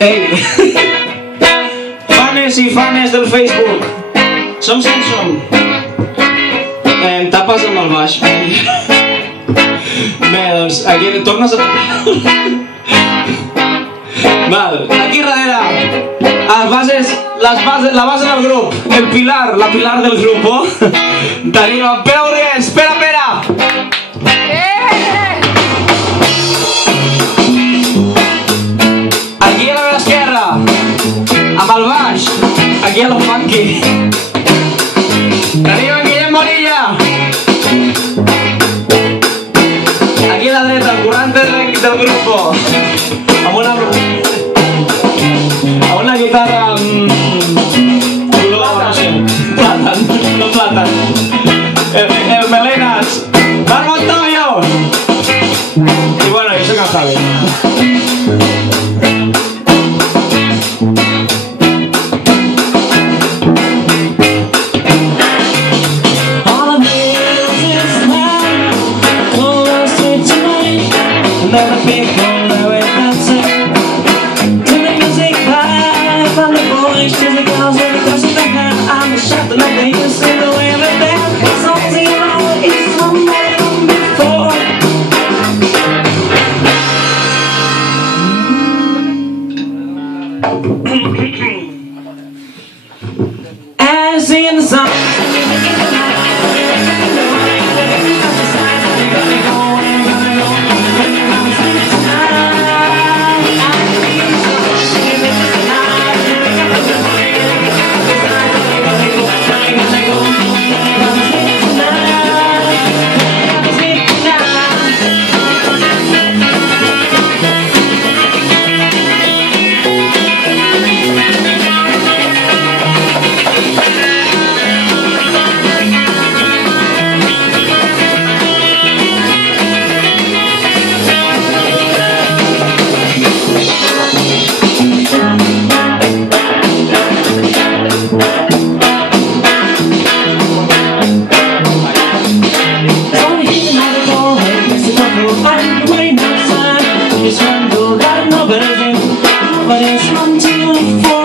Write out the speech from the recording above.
Ei, fanes i fanes del Facebook, som Sensom. Tapes amb el baix. Bé, doncs aquí tornes a tapar. Val, aquí darrere la base del grup, la pilar del grup. Tenim en Pere Burgués. Pere! Aquí a la meva esquerra, amb el baix, aquí a la funky. Tenim en Guillem Morilla. Aquí a la dreta, el currante del grup, amb una guitarra no platan, el Melenas, Mar Montoyo, y bueno, yo soy Javi. And singing the song. But it's 1, 2, 4.